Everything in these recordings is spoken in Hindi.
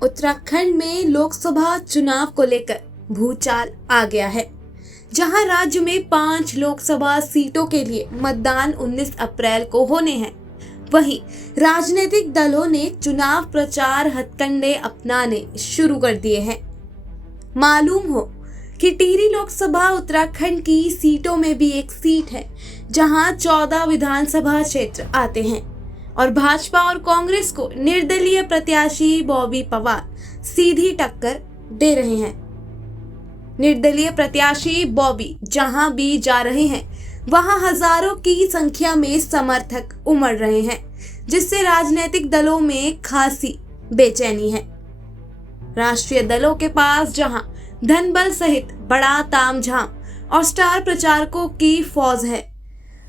उत्तराखंड में लोकसभा चुनाव को लेकर भूचाल आ गया है, जहां राज्य में 5 लोकसभा सीटों के लिए मतदान 19 अप्रैल को होने हैं। वहीं राजनीतिक दलों ने चुनाव प्रचार हथकंडे अपनाने शुरू कर दिए हैं। मालूम हो कि टिहरी लोकसभा उत्तराखंड की सीटों में भी एक सीट है, जहां 14 विधानसभा क्षेत्र आते हैं और भाजपा और कांग्रेस को निर्दलीय प्रत्याशी बॉबी पवार सीधी टक्कर दे रहे हैं। निर्दलीय प्रत्याशी बॉबी जहां भी जा रहे हैं, वहां हजारों की संख्या में समर्थक उमड़ रहे हैं, जिससे राजनीतिक दलों में खासी बेचैनी है। राष्ट्रीय दलों के पास जहां धन बल सहित बड़ा तामझाम और स्टार प्रचारकों की फौज है,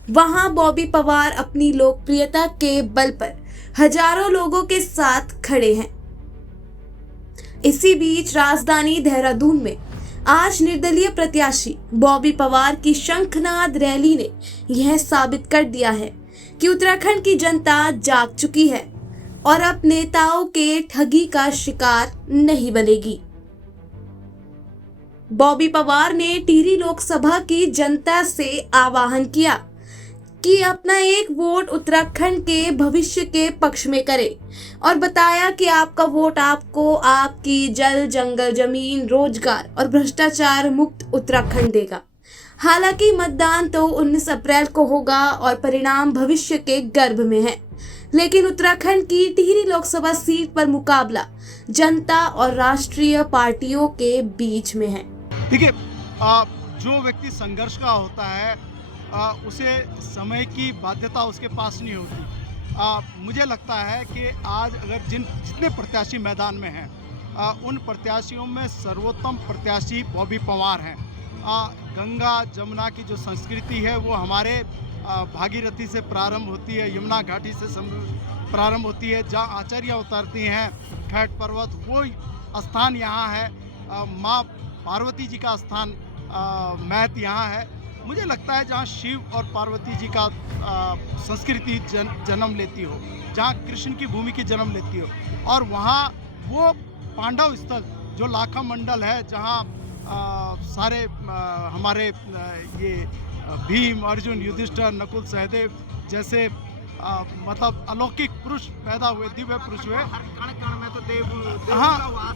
वहां बॉबी पवार अपनी लोकप्रियता के बल पर हजारों लोगों के साथ खड़े हैं। इसी बीच राजधानी देहरादून में आज निर्दलीय प्रत्याशी बॉबी पवार की शंखनाद रैली ने यह साबित कर दिया है कि उत्तराखंड की जनता जाग चुकी है और अब नेताओं के ठगी का शिकार नहीं बनेगी। बॉबी पवार ने टिहरी लोकसभा की जनता से आह्वान किया कि अपना एक वोट उत्तराखंड के भविष्य के पक्ष में करे और बताया कि आपका वोट आपको आपकी जल जंगल जमीन रोजगार और भ्रष्टाचार मुक्त उत्तराखंड देगा। हालांकि मतदान तो 19 अप्रैल को होगा और परिणाम भविष्य के गर्भ में है, लेकिन उत्तराखंड की टिहरी लोकसभा सीट पर मुकाबला जनता और राष्ट्रीय पार्टियों के बीच में है। देखिए, जो व्यक्ति संघर्ष का होता है उसे समय की बाध्यता उसके पास नहीं होती। मुझे लगता है कि आज अगर जितने प्रत्याशी मैदान में हैं, उन प्रत्याशियों में सर्वोत्तम प्रत्याशी बॉबी पवार हैं। गंगा जमुना की जो संस्कृति है वो हमारे भागीरथी से प्रारंभ होती है, यमुना घाटी से प्रारंभ होती है, जहाँ आचार्य उतरती हैं, खैट पर्वत, वो स्थान यहाँ है। माँ पार्वती जी का स्थान महत्व यहाँ है। मुझे लगता है जहाँ शिव और पार्वती जी का संस्कृति जन्म लेती हो, जहाँ कृष्ण की भूमि की जन्म लेती हो, और वहाँ वो पांडव स्थल जो लाखा मंडल है, जहाँ सारे हमारे ये भीम अर्जुन युधिष्ठिर नकुल सहदेव जैसे मतलब अलौकिक पुरुष पैदा हुए, दिव्य पुरुष हुए। में तो देव हाँ,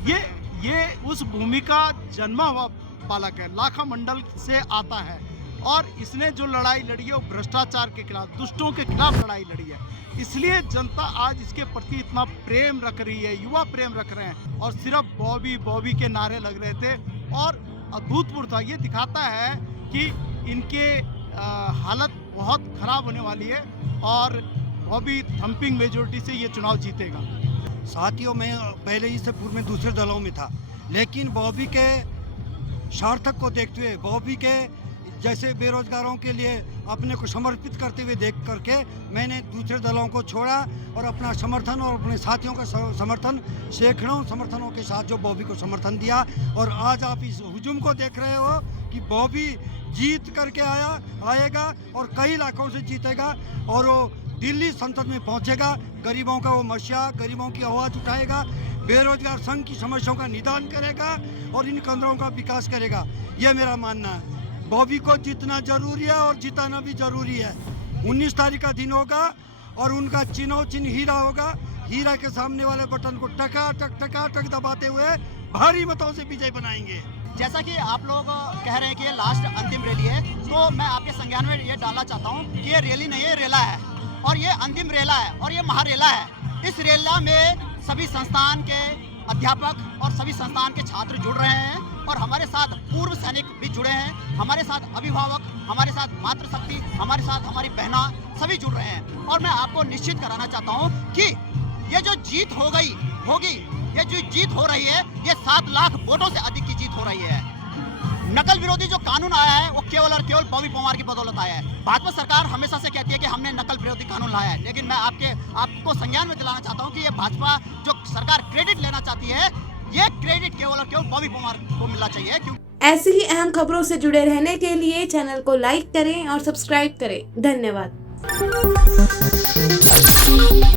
ये उस भूमि का जन्मा हुआ बालक है, लाखा मंडल से आता है, और इसने जो लड़ाई लड़ी है वो भ्रष्टाचार के खिलाफ, दुष्टों के खिलाफ लड़ाई लड़ी है। इसलिए जनता आज इसके प्रति इतना प्रेम रख रही है, युवा प्रेम रख रहे हैं, और सिर्फ बॉबी बॉबी के नारे लग रहे थे और अभूतपूर्व था। ये दिखाता है कि इनके हालत बहुत खराब होने वाली है और बॉबी थम्पिंग मेजोरिटी से ये चुनाव जीतेगा। साथियों, मैं पहले ही से पूर्व में दूसरे दलों में था, लेकिन बॉबी के सार्थक को देखते हुए, बॉबी के जैसे बेरोजगारों के लिए अपने को समर्पित करते हुए देख करके मैंने दूसरे दलों को छोड़ा और अपना समर्थन और अपने साथियों का समर्थन, सैकड़ों समर्थनों के साथ जो बॉबी को समर्थन दिया। और आज आप इस हुजूम को देख रहे हो कि बॉबी जीत करके आएगा और कई लाखों से जीतेगा और वो दिल्ली संसद में पहुंचेगा। गरीबों का वो मशिया, गरीबों की आवाज़ उठाएगा, बेरोजगार संघ की समस्याओं का निदान करेगा और इन केंद्रों का विकास करेगा। ये मेरा मानना है। बॉबी को जीतना जरूरी है और जिताना भी जरूरी है। 19 तारीख का दिन होगा और उनका चिन्ह हीरा होगा। हीरा के सामने वाले बटन को टका टक दबाते हुए भारी मतों से विजय बनाएंगे। जैसा कि आप लोग कह रहे हैं कि ये लास्ट अंतिम रैली है, तो मैं आपके संज्ञान में ये डालना चाहता हूँ कि ये रैली नहीं है, रेला है, और ये अंतिम रेला है और ये महारेला है। इस रेला में सभी संस्थान के अध्यापक और सभी संस्थान के छात्र जुड़ रहे हैं और हमारे साथ पूर्व सैनिक भी जुड़े हैं, हमारे साथ अभिभावक, हमारे साथ मातृशक्ति, हमारे साथ हमारी बहना, सभी जुड़ रहे हैं। और मैं आपको निश्चित कराना चाहता हूं कि ये जो जीत होगी, ये जो जीत हो रही है, ये 7 लाख वोटों से अधिक की जीत हो रही है। नकल विरोधी जो कानून आया है वो केवल और केवल बॉबी पवार की बदौलत आया है। भाजपा सरकार हमेशा से कहती है कि हमने नकल विरोधी कानून लाया है, लेकिन मैं आपको संज्ञान में दिलाना चाहता हूं कि ये भाजपा जो सरकार क्रेडिट लेना चाहती है, ये क्रेडिट केवल और केवल बॉबी पवार को मिलना चाहिए। ऐसी ही अहम खबरों से जुड़े रहने के लिए चैनल को लाइक करें और सब्सक्राइब करें। धन्यवाद।